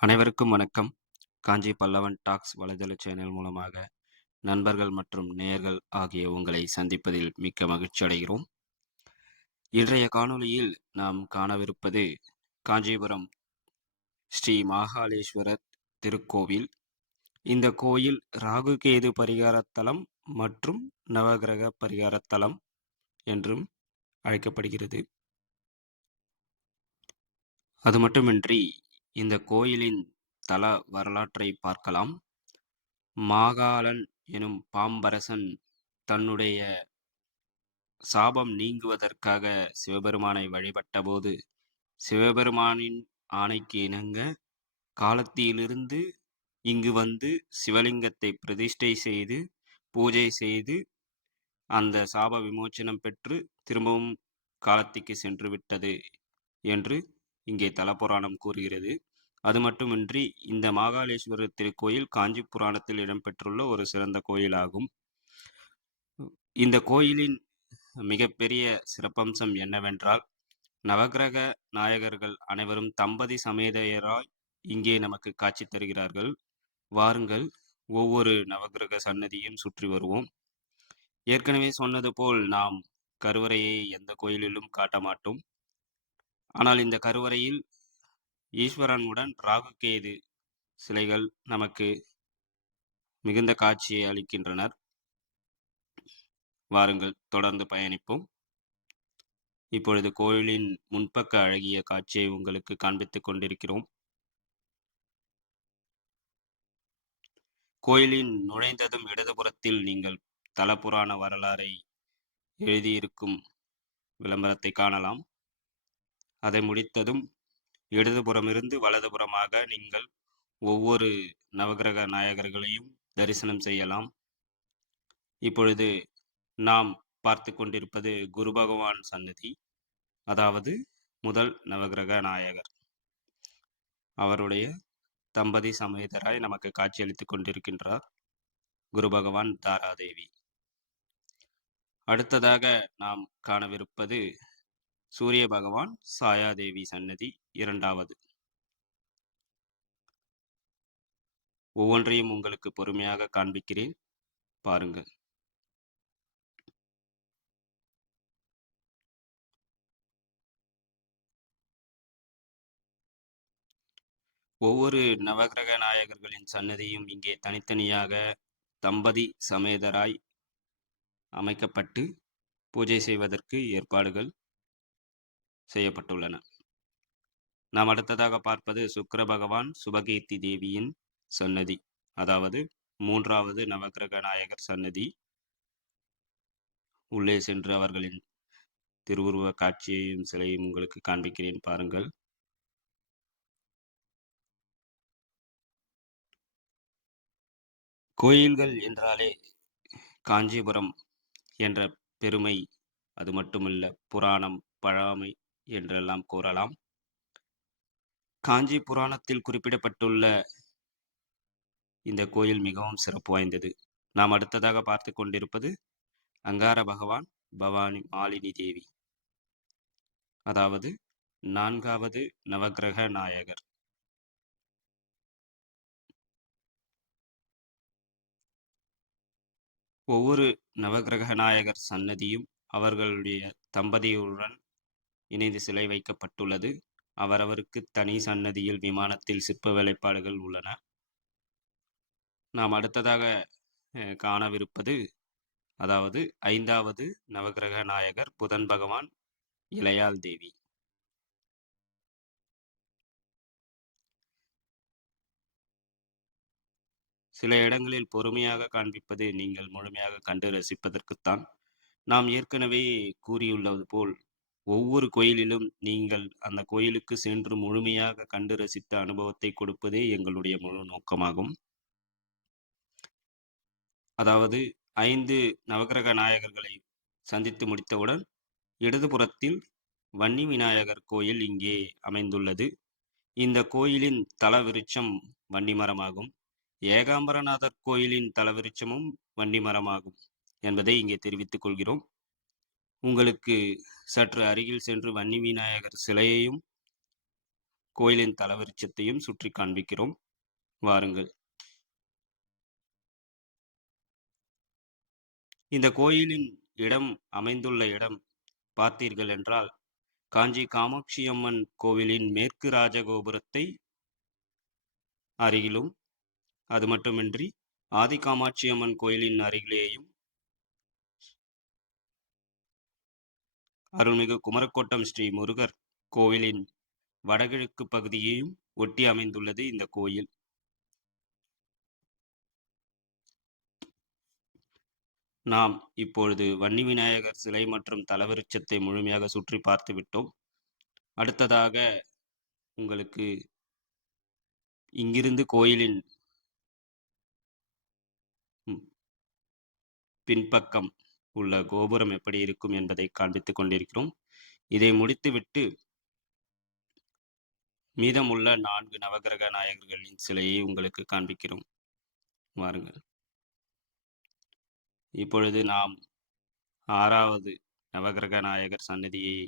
அனைவருக்கும் வணக்கம். காஞ்சி பல்லவன் டாக்ஸ் வலைதள சேனல் மூலமாக நண்பர்கள் மற்றும் நேயர்கள் ஆகிய உங்களை சந்திப்பதில் மிக்க மகிழ்ச்சி அடைகிறோம். இன்றைய காணொளியில் நாம் காணவிருப்பது காஞ்சிபுரம் ஸ்ரீ மாகாளேஸ்வரர் திருக்கோவில். இந்த கோயில் ராகுகேது பரிகாரத்தலம் மற்றும் நவகிரக பரிகாரத்தலம் என்றும் அழைக்கப்படுகிறது. அது மட்டுமின்றி இந்த கோயிலின் தல வரலாற்றை பார்க்கலாம். மாகாளன் எனும் பாம்பரசன் தன்னுடைய சாபம் நீங்குவதற்காக சிவபெருமானை வழிபட்டபோது, சிவபெருமானின் ஆணைக்கு இணங்க காலத்திலிருந்து இங்கு வந்து சிவலிங்கத்தை பிரதிஷ்டை செய்து பூஜை செய்து அந்த சாப விமோச்சனம் பெற்று திரும்பவும் காலத்திற்கு சென்று விட்டது என்று இங்கே தலபுராணம் கூறுகிறது. அது மட்டுமின்றி இந்த மாகாளேஸ்வரர் திருக்கோயில் காஞ்சி புராணத்தில் இடம்பெற்றுள்ள ஒரு சிறந்த கோயிலாகும். இந்த கோயிலின் மிகப்பெரிய சிறப்பம்சம் என்னவென்றால், நவகிரக நாயகர்கள் அனைவரும் தம்பதி சமேதையராய் இங்கே நமக்கு காட்சி தருகிறார்கள். வாருங்கள், ஒவ்வொரு நவகிரக சன்னதியும் சுற்றி வருவோம். ஏற்கனவே சொன்னது போல் நாம் கருவறையை எந்த கோயிலிலும் காட்ட மாட்டோம். ஆனால் இந்த கருவறையில் ஈஸ்வரனுடன் ராகுகேது சிலைகள் நமக்கு மிகுந்த காட்சியை அளிக்கின்றனர். வாருங்கள், தொடர்ந்து பயணிப்போம். இப்பொழுது கோயிலின் முன்பக்க அழகிய காட்சியை உங்களுக்கு காண்பித்துக் கொண்டிருக்கிறோம். கோயிலின் நுழைந்ததும் இடதுபுறத்தில் நீங்கள் தலபுராண வரலாறை எழுதியிருக்கும் விளம்பரத்தை காணலாம். அதை முடித்ததும் இடதுபுறமிருந்து வலதுபுறமாக நீங்கள் ஒவ்வொரு நவகிரக நாயகர்களையும் தரிசனம் செய்யலாம். இப்பொழுது நாம் பார்த்து கொண்டிருப்பது குரு பகவான் சன்னதி, அதாவது முதல் நவகிரக நாயகர். அவருடைய தம்பதி சமேதராய் நமக்கு காட்சியளித்துக் கொண்டிருக்கின்றார் குரு பகவான் தாராதேவி. அடுத்ததாக நாம் காணவிருப்பது சூரிய பகவான் சாயாதேவி சன்னதி, இரண்டாவது. ஒவ்வொன்றையும் உங்களுக்கு பொறுமையாக காண்பிக்கிறேன், பாருங்கள். ஒவ்வொரு நவகிரக நாயகர்களின் சன்னதியும் இங்கே தனித்தனியாக தம்பதி சமேதராய் அமைக்கப்பட்டு பூஜை செய்வதற்கு ஏற்பாடுகள் செய்யப்பட்டுள்ளன. நாம் அடுத்ததாக பார்ப்பது சுக்கிர பகவான் சுபகீர்த்தி தேவியின் சன்னதி, அதாவது மூன்றாவது நவகிரக நாயகர் சன்னதி. உள்ளே சென்று அவர்களின் திருவுருவ காட்சியையும் சிலையும் உங்களுக்கு காண்பிக்கிறேன், பாருங்கள். கோயில்கள் என்றாலே காஞ்சிபுரம் என்ற பெருமை அது மட்டுமல்ல, புராணம் பழமை என்றெல்லாம் கூறலாம். காஞ்சி புராணத்தில் குறிப்பிடப்பட்டுள்ள இந்த கோயில் மிகவும் சிறப்பு வாய்ந்தது. நாம் அடுத்ததாக பார்த்து கொண்டிருப்பது அங்கார பகவான் பவானி மாலினி தேவி, அதாவது நான்காவது நவகிரக நாயகர். ஒவ்வொரு நவகிரக நாயகர் சன்னதியும் அவர்களுடைய தம்பதியுடன் இணைந்து சிலை வைக்கப்பட்டுள்ளது. அவரவருக்கு தனி சன்னதியில் விமானத்தில் சிற்ப வேலைப்பாடுகள் உள்ளன. நாம் அடுத்ததாக காணவிருப்பது, அதாவது ஐந்தாவது நவகிரக நாயகர் புதன் பகவான் இளையாள் தேவி. சில இடங்களில் பொறுமையாக காண்பிப்பது நீங்கள் முழுமையாக கண்டு ரசிப்பதற்குத்தான். நாம் ஏற்கனவே கூறியுள்ளது போல் ஒவ்வொரு கோயிலிலும் நீங்கள் அந்த கோயிலுக்கு சென்று முழுமையாக கண்டு ரசித்த அனுபவத்தை கொடுப்பதே எங்களுடைய முழு நோக்கமாகும். அதாவது 5 நவகிரக நாயகர்களை சந்தித்து முடித்தவுடன் இடதுபுறத்தில் வன்னி விநாயகர் கோயில் இங்கே அமைந்துள்ளது. இந்த கோயிலின் தல விருட்சம் வன்னி மரமாகும். ஏகாம்பரநாதர் கோயிலின் தலவிருட்சமும் வன்னி மரமாகும் என்பதை இங்கே தெரிவித்துக் கொள்கிறோம். உங்களுக்கு சற்று அருகில் சென்று வன்னி விநாயகர் சிலையையும் கோயிலின் தலவிருட்சத்தையும் சுற்றி காண்பிக்கிறோம். வாருங்கள். இந்த கோயிலின் அமைந்துள்ள இடம் பார்த்தீர்கள் என்றால், காஞ்சி காமாட்சி அம்மன் கோவிலின் மேற்கு ராஜகோபுரத்தை அருகிலும், அது மட்டுமின்றி ஆதி காமாட்சி அம்மன் கோயிலின் அருகிலேயும் அருள்மிகு குமரக்கோட்டம் ஸ்ரீ முருகர் கோவிலின் வடகிழக்கு பகுதியையும் ஒட்டி அமைந்துள்ளது இந்த கோயில். நாம் இப்பொழுது வன்னி விநாயகர் சிலை மற்றும் தலவிருட்சத்தை முழுமையாக சுற்றி பார்த்து விட்டோம். அடுத்ததாக உங்களுக்கு இங்கிருந்து கோயிலின் பின்பக்கம் உள்ள கோபுரம் எப்படி இருக்கும் என்பதை காண்பித்துக் கொண்டிருக்கிறோம். இதை முடித்துவிட்டு மீதமுள்ள 4 நவகிரக நாயகர்களின் சிலையை உங்களுக்கு காண்பிக்கிறோம். வாருங்கள். இப்பொழுது நாம் 6வது நவகிரக நாயகர் சன்னதியை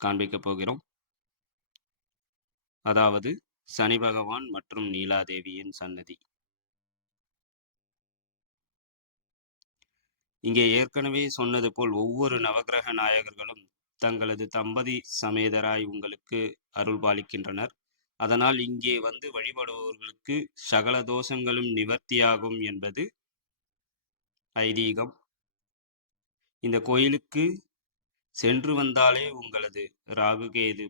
காண்பிக்கப் போகிறோம். அதாவது சனி பகவான் மற்றும் நீலாதேவியின் சன்னதி. இங்கே ஏற்கனவே சொன்னது போல் ஒவ்வொரு நவகிரக நாயகர்களும் தங்களது தம்பதி சமேதராய் உங்களுக்கு அருள் பாலிக்கின்றனர். அதனால் இங்கே வந்து வழிபடுபவர்களுக்கு சகல தோஷங்களும் நிவர்த்தியாகும் என்பது ஐதீகம். இந்த கோயிலுக்கு சென்று வந்தாலே உங்களது ராகுகேது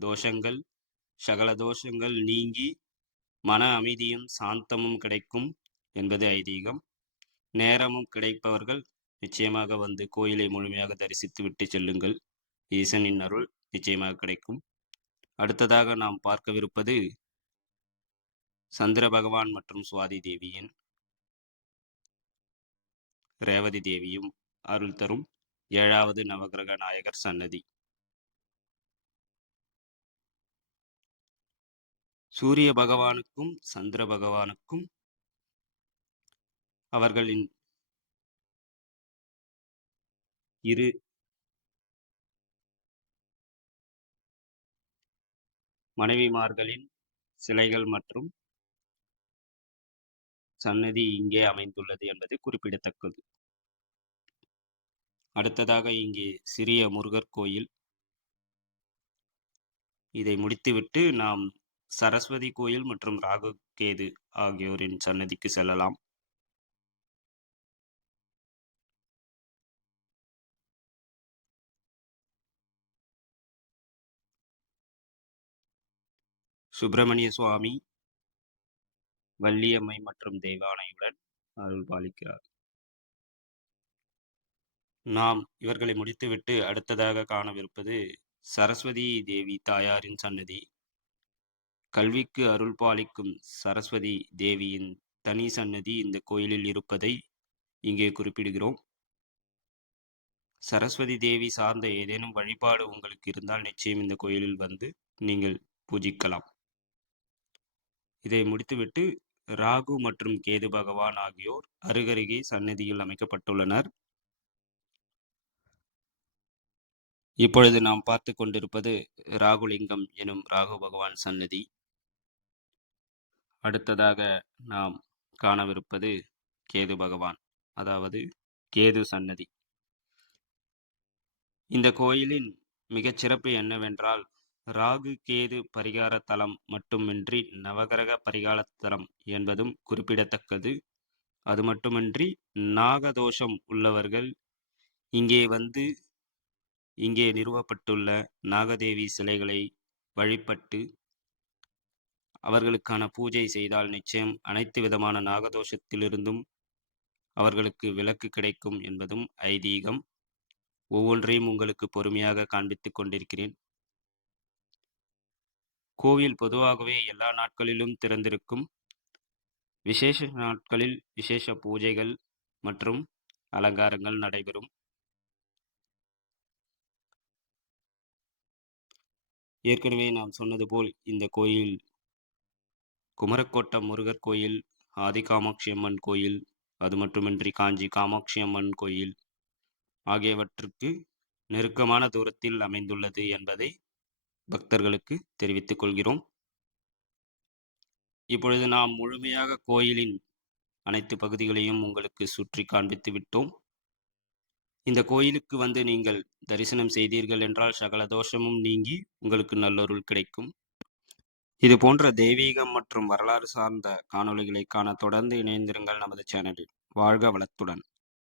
தோஷங்கள், சகல தோஷங்கள் நீங்கி மன அமைதியும் சாந்தமும் கிடைக்கும் என்பது ஐதீகம். நேரமும் கிடைப்பவர்கள் நிச்சயமாக வந்து கோயிலை முழுமையாக தரிசித்து விட்டு செல்லுங்கள். ஈசனின் அருள் நிச்சயமாக கிடைக்கும். அடுத்ததாக நாம் பார்க்கவிருப்பது சந்திர பகவான் மற்றும் சுவாதி தேவியின், ரேவதி தேவியும் அருள் தரும் 7வது நவகிரக நாயகர் சன்னதி. சூரிய பகவானுக்கும் சந்திர பகவானுக்கும் அவர்களின் இரு மனைவிமார்களின் சிலைகள் மற்றும் சன்னதி இங்கே அமைந்துள்ளது என்பது குறிப்பிடத்தக்கது. அடுத்ததாக இங்கே சிறிய முருகர் கோயில். இதை முடித்துவிட்டு நாம் சரஸ்வதி கோயில் மற்றும் ராகு கேது ஆகியோரின் சன்னதிக்கு செல்லலாம். சுப்பிரமணிய சுவாமி, வள்ளியம்மை மற்றும் தெய்வானையுடன் அருள் பாலிக்கிறார். நாம் இவர்களை முடித்துவிட்டு அடுத்ததாக காணவிருப்பது சரஸ்வதி தேவி தாயாரின் சன்னதி. கல்விக்கு அருள் பாலிக்கும் சரஸ்வதி தேவியின் தனி சன்னதி இந்த கோயிலில் இருப்பதை இங்கே குறிப்பிடுகிறோம். சரஸ்வதி தேவி சார்ந்த ஏதேனும் வழிபாடு உங்களுக்கு இருந்தால் நிச்சயம் இந்த கோயிலில் வந்து நீங்கள் பூஜிக்கலாம். இதை முடித்துவிட்டு ராகு மற்றும் கேது பகவான் ஆகியோர் அருகருகே சன்னதியில் அமைக்கப்பட்டுள்ளனர். இப்பொழுது நாம் பார்த்து கொண்டிருப்பது ராகுலிங்கம் எனும் ராகு பகவான் சன்னதி. அடுத்ததாக நாம் காணவிருப்பது கேது பகவான், அதாவது கேது சன்னதி. இந்த கோயிலின் மிகச்சிறப்பு என்னவென்றால், ராகு கேது பரிகார தலம் மட்டுமின்றி நவகிரக பரிகார தலம் என்பதும் குறிப்பிடத்தக்கது. அது மட்டுமின்றி நாகதோஷம் உள்ளவர்கள் இங்கே வந்து இங்கே நிறுவப்பட்டுள்ள நாகதேவி சிலைகளை வழிபட்டு அவர்களுக்கான பூஜை செய்தால் நிச்சயம் அனைத்து விதமான நாகதோஷத்திலிருந்தும் அவர்களுக்கு விலக்கு கிடைக்கும் என்பதும் ஐதீகம். ஒவ்வொன்றையும் உங்களுக்கு பொறுமையாக காண்பித்துக் கொண்டிருக்கிறேன். கோவில் பொதுவாகவே எல்லா நாட்களிலும் திறந்திருக்கும். விசேஷ நாட்களில் விசேஷ பூஜைகள் மற்றும் அலங்காரங்கள் நடைபெறும். ஏற்கனவே நாம் சொன்னது போல் இந்த கோயில் குமரக்கோட்டம் முருகர் கோயில், ஆதி காமாட்சி அம்மன் கோயில், அது மட்டுமின்றி காஞ்சி காமாட்சி அம்மன் கோயில் ஆகியவற்றுக்கு நெருக்கமான தூரத்தில் அமைந்துள்ளது என்பதை பக்தர்களுக்கு தெரிவித்துக் கொள்கிறோம். இப்பொழுது நாம் முழுமையாக கோயிலின் அனைத்து பகுதிகளையும் உங்களுக்கு சுற்றி காண்பித்து விட்டோம். இந்த கோயிலுக்கு வந்து நீங்கள் தரிசனம் செய்தீர்கள் என்றால் சகல தோஷமும் நீங்கி உங்களுக்கு நல்லொருள் கிடைக்கும். இது போன்ற தெய்வீகம் மற்றும் வரலாறு சார்ந்த காணொளிகளை காண தொடர்ந்து இணைந்திருங்கள் நமது சேனலில். வாழ்க வளத்துடன்!